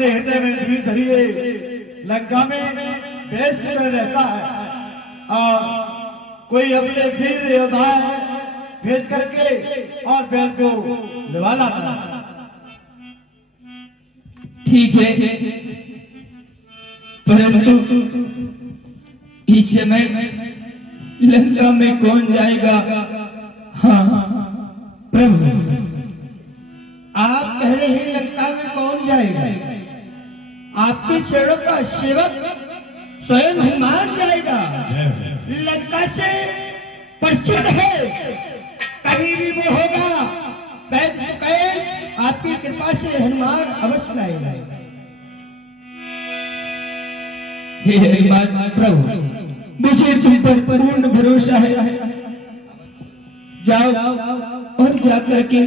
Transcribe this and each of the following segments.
हृदय में धीरे धीरे लंका में बेस में रहता है और कोई अपने वीर योद्धाएं भेज करके और बैल को निभा लाता है। ठीक है, परंतु इस समय लंका में कौन जाएगा? हाँ प्रभु, आप कह रहे हैं लंका में कौन जाएगा? आपके चरणों का सेवक स्वयं हनुमान जाएगा। लंका से परिचित है, कहीं भी वो होगा वैद सुकैन आपकी कृपा से हनुमान अवश्य आएगा। हे हनुमान प्रभु, मुझे तुम पर पूर्ण भरोसा है। जाओ और जाकर के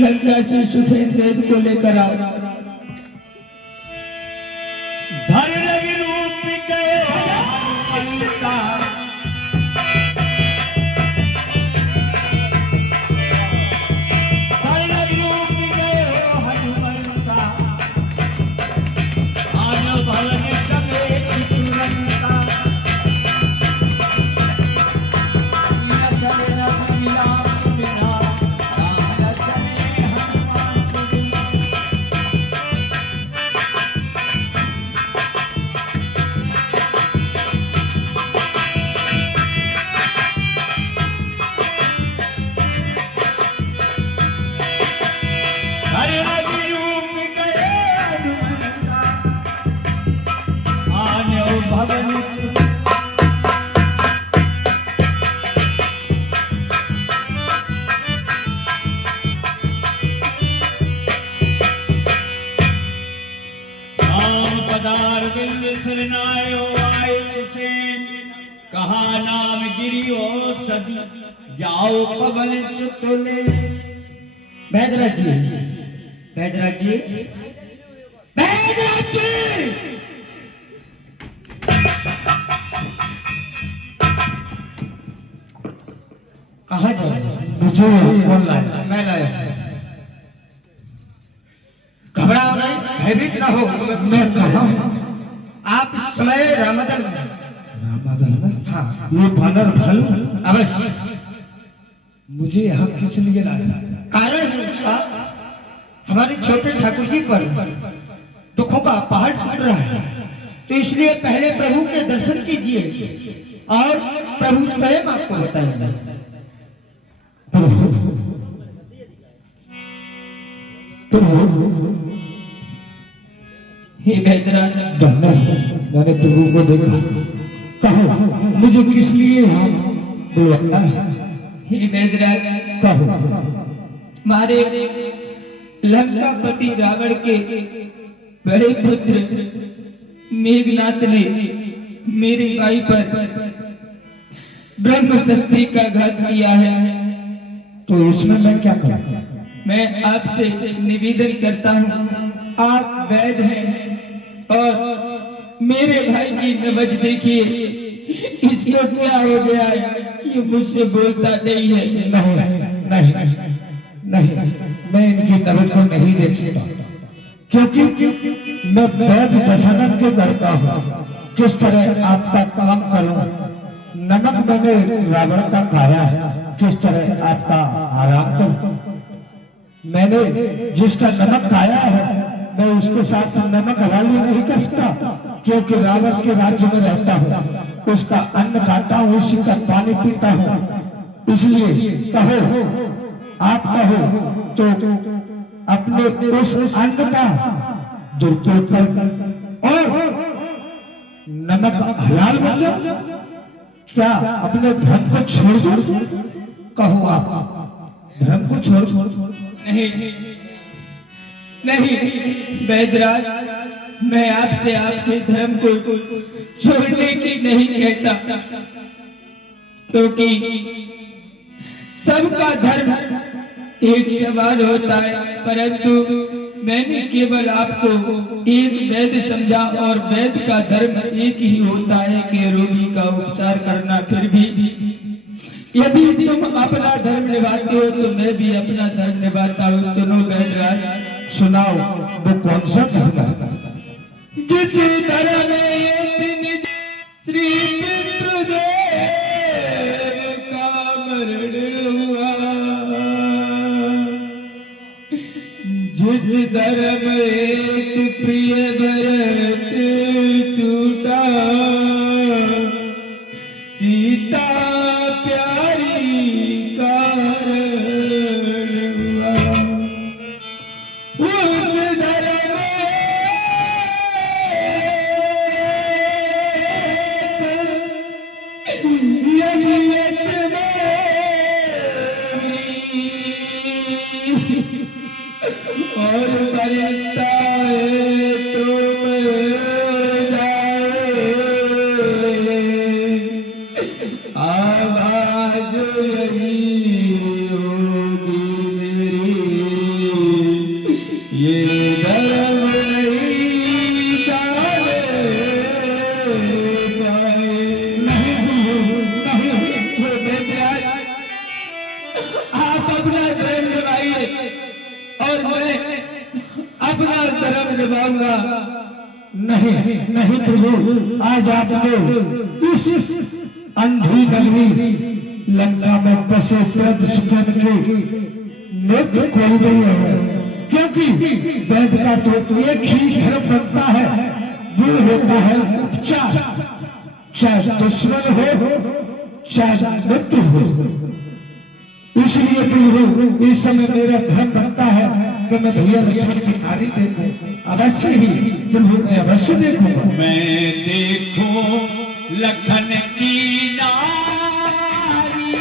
लंका से सुखेन वेद को लेकर आओ। कहा नाम गिरियो सदी जाओ पवन सुतले। बैदराज जी, बैदराज जी, बैदराज जी, कहाँ जाए? मुझे कौन लाया? मैं लाया। घबराओ नहीं, भयभीत ना हो। मैं कहाँ? आप इस समय रामदल में। रामादल में? हाँ, ये बानर भल अवश्य। मुझे यहाँ किस लिए लाया? कारण है उसका, हमारे छोटे ठाकुर जी पर दुखों का पहाड़ फूट रहा है, तो इसलिए पहले प्रभु के दर्शन कीजिए और प्रभु स्वयं आपको बताएंगे। हे बैदराज, मैंने प्रभु को देखा। कहो मुझे किस लिए यहाँ बुलाया है? हे बैदराज, कहो। हमारे लंकापति रावण के बड़े पुत्र मेघनाथ ने मेरी भाई पर ब्रह्म शक्ति का घात किया है। तो इसमें मैं क्या करूँ? मैं आपसे निवेदन करता हूँ, आप वैद हैं और मेरे भाई की नबज देखिए, इसको क्या हो गया? ये मुझसे बोलता नहीं है। नहीं नहीं नहीं, मैं इनकी नबज को नहीं देख सकता, क्योंकि मैं वैद दशानन के घर का हूँ। किस तरह आपका काम करूँ? नमक मैंने रावण का खाया है, किस तरह आपका आराम करूँ? मैंने जिसका नमक खाया है मैं उसके साथ नमक हलाली नहीं कर सकता, क्योंकि रावण के राज्य में रहता हूँ, उसका अन्न खाता हूँ, उसी का पानी पीता हूँ। इसलिए कहो, आप कहो तो अपने उस अन्न का दुरुपयोग कर और नमक हलाल बन जाओ। क्या अपने धर्म को छोड़ दो? कहो आप धर्म को छोड़। नहीं नहीं बैदराज, मैं आपसे आपके धर्म को छोड़ने की नहीं कहता, क्योंकि सबका धर्म एक समान होता है, परंतु मैंने केवल आपको एक वेद समझा और वेद का धर्म एक ही होता है कि रोगी का उपचार करना। फिर भी यदि तुम अपना धर्म निभाते हो तो मैं भी अपना धर्म निभाता हूँ। सुनो बैदराज, सुनाओ। वो कौन सा धर्म है? जिस धर्म में श्री पितृदेव का मरण हुआ, जिस धर्म एक प्रिय भरत छूटा, सीता प्यारी का हरण हुआ। उस धर्म यही लक्ष्मण और बनता है तुम जाए, आवाज यही होगी मेरी, ये धर्म नहीं जाने पाए। आप अपना धर्म निभाइए और मैं अपना धर्म निभाऊंगा। नहीं नहीं प्रभु, आज आपने इस अंधी नगरी लंका में बसे श्रद्ध सुखन के नेत्र खोल गई है, क्योंकि वैद का तो एक ही धर्म बनता है, वो होता है उपचार, चाहे दुश्मन हो चाहे मित्र हो। इसलिए प्रभु इस समय मेरा धर्म बनता है कि मैं भैया लक्ष्मण की नारी देखूं, अवश्य ही प्रभु मैं अवश्य देखूंगा। मैं देखूं लखन की नारी,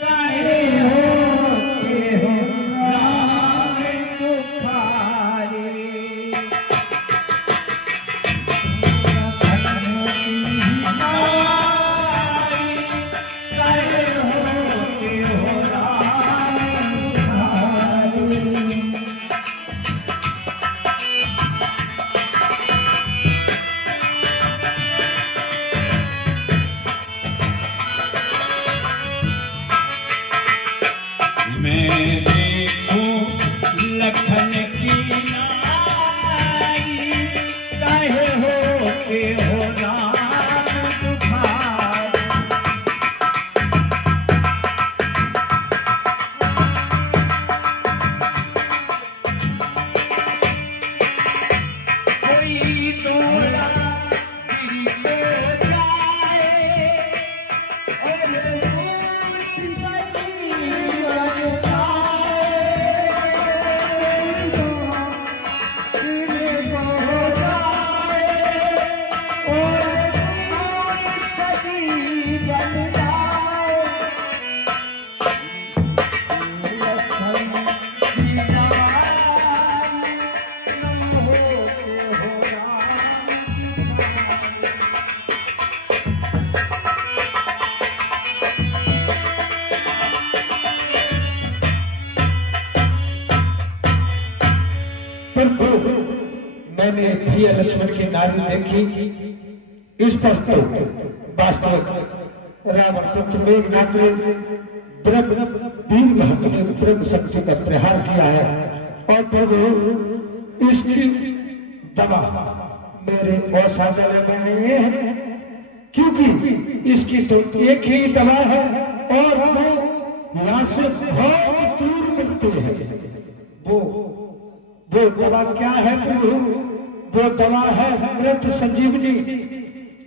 काहे होते हो राम दुखारे। लखन की नारी, काहे होते हो राम दुखारे। मैं देखूं लखन की नारी, काहे होते हो राम दुखारे। कोई तोड़ा गिरी को जाए और मैंने भैया लक्ष्मण की नारी देखी, इस पर तो वास्तव रावण पुत्र मेघनाथ ने ब्रह्म शक्ति का प्रहार किया है, और प्रभु इसकी दवा मेरे औषधालय में नहीं है, क्योंकि इसकी तो एक ही दवा है और वो यहाँ से बहुत दूर मिलते हैं। वो दवा क्या है प्रभु? वो दवा है मृत संजीवनी,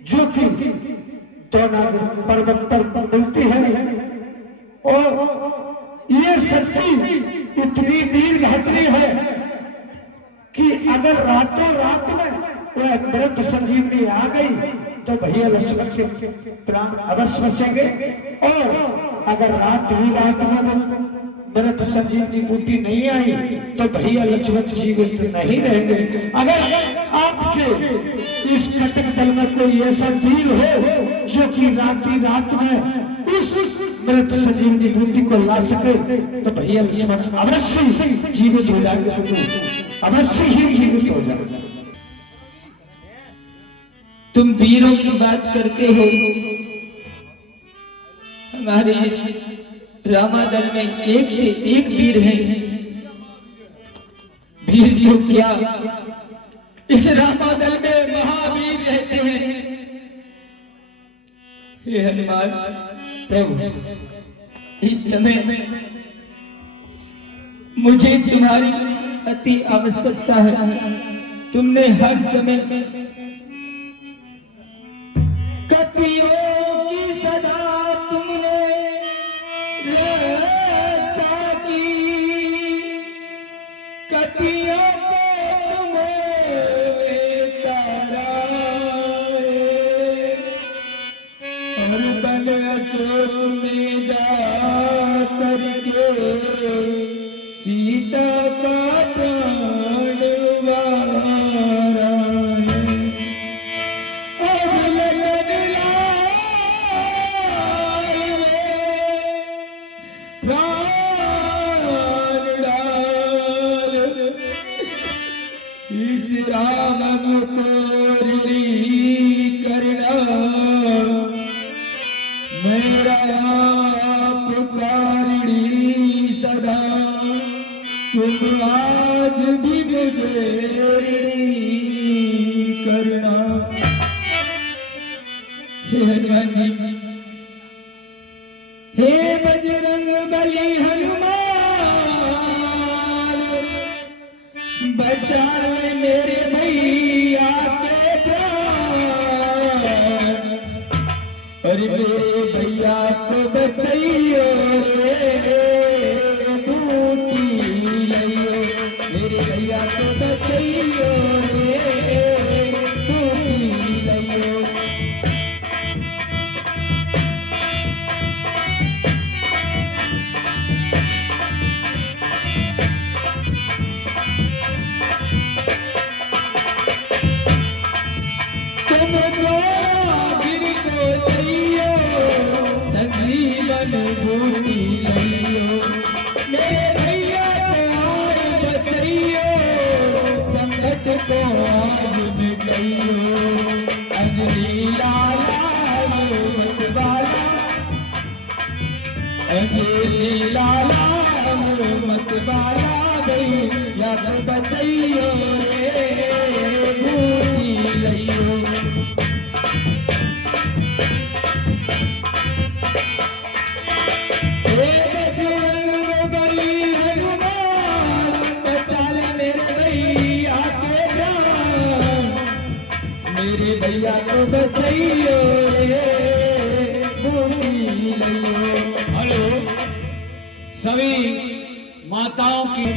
जो कि दोनागिरी पर्वत पर मिलती है, और ये शक्ति इतनी दीर्घहतनी है कि अगर रातों रात में वह मृत संजीवनी आ गई तो भैया लक्ष्मण के प्राण अवश्य बचेंगे, और अगर रात ही रात में मृत संजीवनी बूटी नहीं आई तो भैया लक्ष्मण जीवित नहीं रहेंगे। अगर आपके इस कटक दल में कोई ऐसा वीर हो जो कि रात में उस मृत संजीवनी बूटी को ला सके तो भैया लक्ष्मण अवश्य जीवित हो जाएंगे, अवश्य ही जीवित हो जाएंगे। तुम वीरों की बात करते हो, हमारे रामादल में एक से एक वीर हैं। वीर तो क्या इस रामादल में महावीर रहते हैं। हे हनुमान प्रभु, इस समय मुझे तुम्हारी अति आवश्यकता है। तुमने हर समय कपियों की सदा तुमने रक्षा की, कपियों को तुम्हें तारा और बन अशोक में जा करके सीता का प्राण वारा है। अब लगन लाल में प्राण डाल, इस राम को ऋणी करना मेरा आपका ऋणी सदा। तुम आज भी मुझे ऋणी करना। हे हनुमान जी, हे बजरंग बली हनुमान, बचा ले मेरे भैया के प्राण। अरे मेरे भैया को बचाइयो रे बूटी लइयो, मेरे भैया को बचाइयो रे बूटी लइयो। तुमको गिर को चाहिए संजीवन बूटी लइयो, मेरे भैया को आए बचाइयो, संकट को आज मिटाइयो। अंजलि लाला मतवाला, अंजलि लाला मतवाला भैया को बचाइयो रे बूटी लइयो। हे बजरंग बली हनुमान, बचा ले मेरे भैया के प्राण। मेरे भैया को बचाइयो रे बूटी लइयो। हेलो, सभी माताओं की